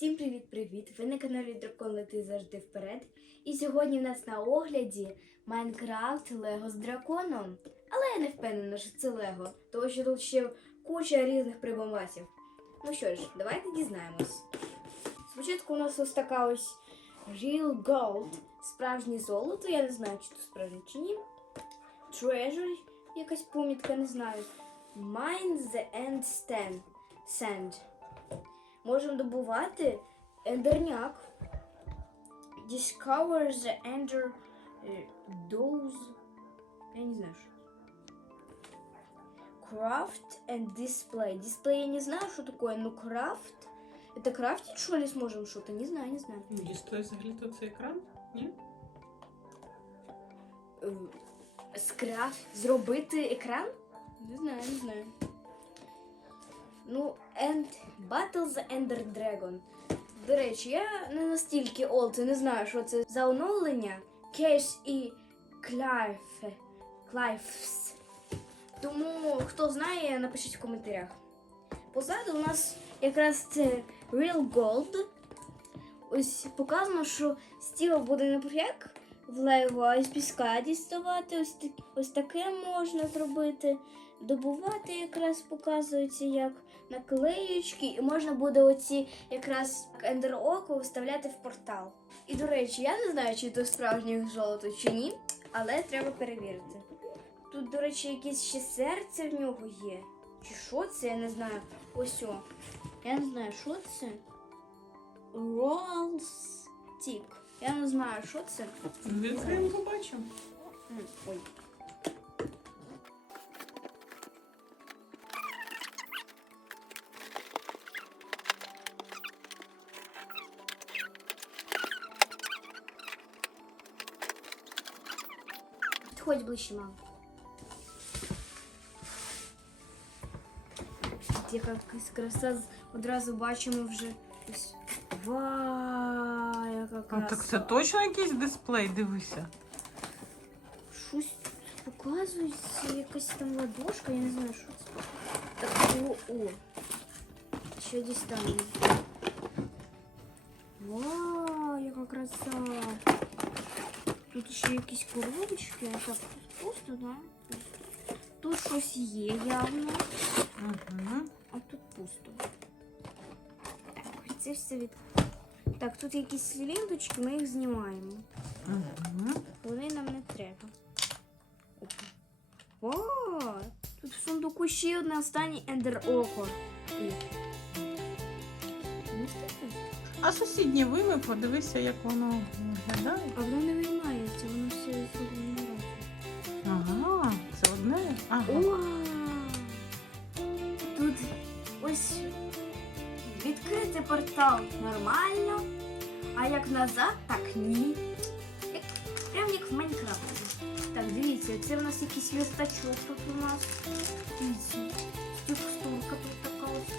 Всім привіт-привіт! Ви на каналі Дракон Лети завжди вперед. І сьогодні в нас на огляді Майнкрафт Лего з драконом. Але я не впевнена, що це Лего, тому що тут ще куча різних прибамбасів. Ну що ж, давайте дізнаємось. Спочатку у нас ось така ось Real Gold, справжнє золото. Я не знаю, чи це справжнє чи ні. Treasure, якась помітка, не знаю. Mine the End Stand. Sand. Можемо добувати ендерняк. Discover the Ender е, Dose. Я не знаю, что. Craft and Display. Дисплей я не знаю, что такое, но крафт. Это крафтить, что ли, сможем что-то? Не знаю, не знаю. Дисплей взагалі то це екран? Ні? Е, Скрафт. Зробити екран? Не знаю, не знаю. Ну, Battle the Ender Dragon. До речі, я не настільки олд і не знаю, що це за оновлення. Кейс і Клайф. Клайфс. Тому, хто знає, напишіть в коментарях. Позаду у нас якраз це Real Gold. Ось показано, що стіл буде не як в Лего, а із піска діставати. Ось, так, ось таке можна зробити. Добувати якраз показується як наклеючки, і можна буде оці якраз ендер око вставляти в портал. І до речі, я не знаю, чи це справжнє золото чи ні, але треба перевірити. Тут, до речі, якесь ще серце в нього є. Чи що це? Я не знаю. Ось о. Я не знаю, що це. Stick. Я не знаю, що це. Відкриємо побачимо. Ой. Підходь ближче, мам. Тут яка якась краса, з- одразу бачимо вже ось. Вау, яка А краса. так це точно якийсь дисплей, дивися. Щось показується, якась там ладошка, я не знаю, що це. Так, о, о. Що дістану? Вау, яка краса. Тут ще якісь коробочки, а так тут пусто, да? Пусто. Тут щось є явно, Угу. а тут пусто. Так, це все від. Так, тут якісь ліндочки, ми їх знімаємо. Угу. Вони нам не треба. Опа. О, тут в сундуку ще одне останнє ендер око. А сусіднє вийми, подивися, як воно виглядає. А воно не виймається, відкрити портал нормально, а як назад, так ні. Прям як в Майнкрафті. Так, дивіться, це в нас якийсь вертачок тут у нас. Дивіться. Текстурка тут така ось.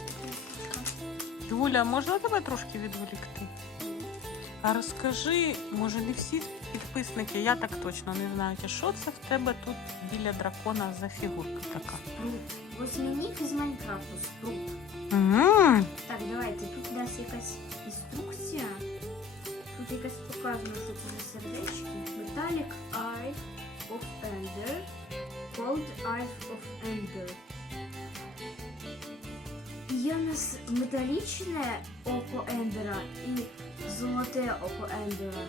Юля, можна тебе трошки відволікти? А розкажи, може не всі підписники, я так точно не знаю, що це в тебе тут біля дракона за фігурка така? Ось мінік із Майнкрафту, спрут. Угу. Так, давайте, тут у нас якась інструкція. Тут якась показано, що це за сердечки. Metallic Eye of Ender. Cold Eye of Ender. Є у нас металічне око Ендера і золоте око Ендера.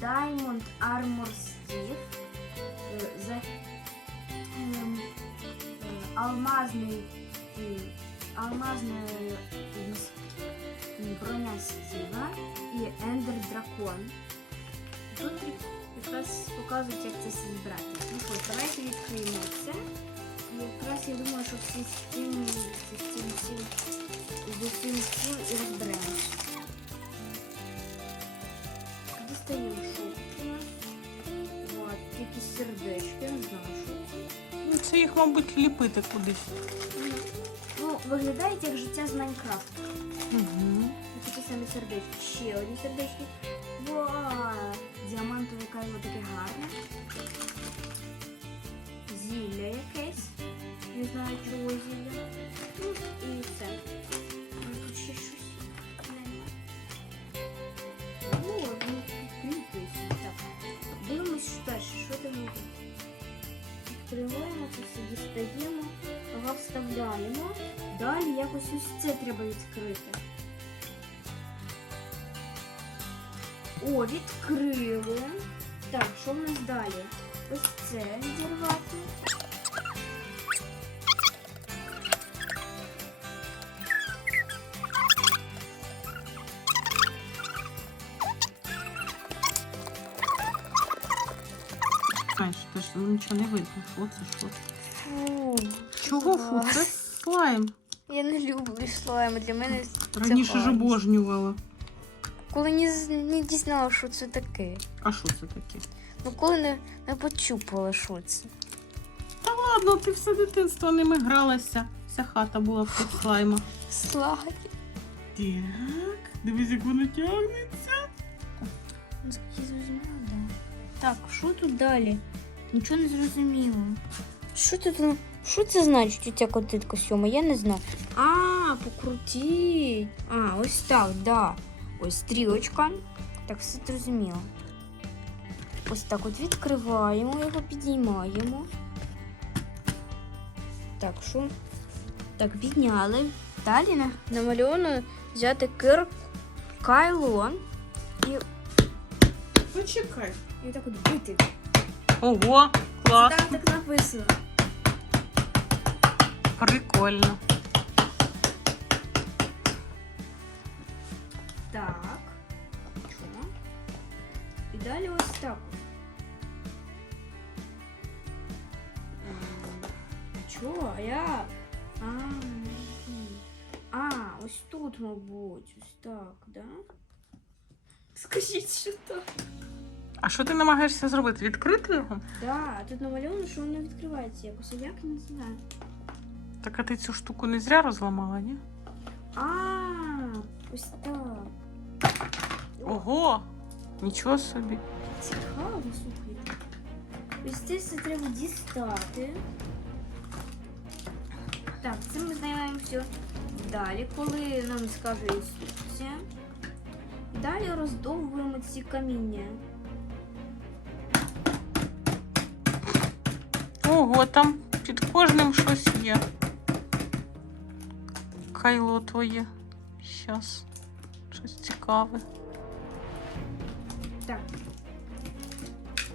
Diamond Armor Stiff. Е, За ем, е, алмазний е, алмазна броня Стіва і Ендер Дракон. Тут якраз показують, як це зібрати. Ну давайте відкриємо це. І якраз я думаю, що всі з цим, з цим, всім, з усім цим і розберемось. У нас. Вот, якісь сердечки, я не знаю, що це. Ну, це їх, мабуть, ліпити кудись. Ну, виглядають як життя з Майнкрафту. Угу. Такі самі сердечки. Ще одні сердечки. Вау! Діамантове кайло таке гарне зілля якесь. Не знаю, чого зілля. Ну, і це. Тут ще щось. О, ну кріпись. Так. Дивимось далі, що там буде. Відкриваємо це все, дістаємо, його вставляємо. Далі якось ось це треба відкрити. О, відкрили. Так, що в нас далі? Ось це відірвати. Теж ну, нічого не видно. Що це, що це? Фу. Чого фу? Це слайм. Я не люблю слайми. Для мене Раніше ж обожнювала. Коли не, не дізналася, що це таке. А що це таке? Ну коли не, не почупала, що це. Та ладно, ти все дитинство ними гралася. Вся хата була в тих слаймах. Слайм. Так, дивись, як воно тягнеться. Наскільки зрозуміло, да. Так, що тут далі? Нічого не зрозуміло. Що тут? ну, Що це значить у ця котитка сьома? Я не знаю. А, покрутіть. А, ось так, да. Ось стрілочка. Так, все зрозуміло. Ось так от відкриваємо його, підіймаємо. Так, що? Так, підняли. Далі на- намальовано взяти кир кайло і Почекай. і так от бити. Ого, клас. Там так написано. Прикольно. Так. І далі ось так. Ем, Чого? А я. А, а, ось тут, мабуть. Ось так, да? Скажіть, що так. А що ти намагаєшся зробити? Відкрити його? Да, тут намальовано, що воно відкривається якось, а як не знаю. Так а ти цю штуку не зря розламала, ні? А, ось так. Ого! Нічого собі. Цікаво, слухайте. Ось це все треба дістати. Так, це ми все далі, коли нам скаже інструкція. Далі роздовбуємо ці каміння. Ого, там під кожним щось є. Кайло твоє. Щас. Щось цікаве. Так.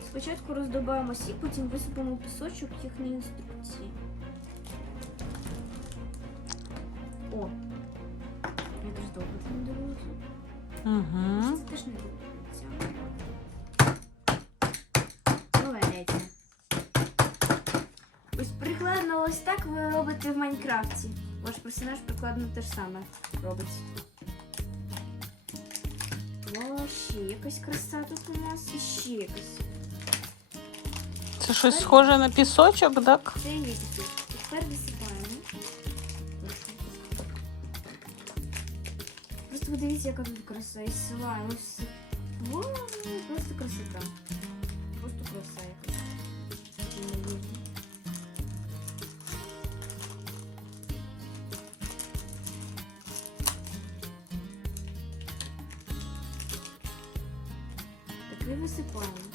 Спочатку роздобаємо сік, потім висипемо пісочок їхні інструкції. О! Я дуже це не дивилася. Угу. Це теж не дивиться. Молодець. Ось прикладно ось так ви робите в Майнкрафті. Ваш персонаж прикладно те ж саме робить. О, ще якась краса тут у нас і ще якась. Це щось схоже на пісочок, так? Це є такі. Тепер висипаємо. Просто подивіться, яка тут краса і слайм. Ось. Вау, просто красота. Просто краса якась. Так і висипаємо.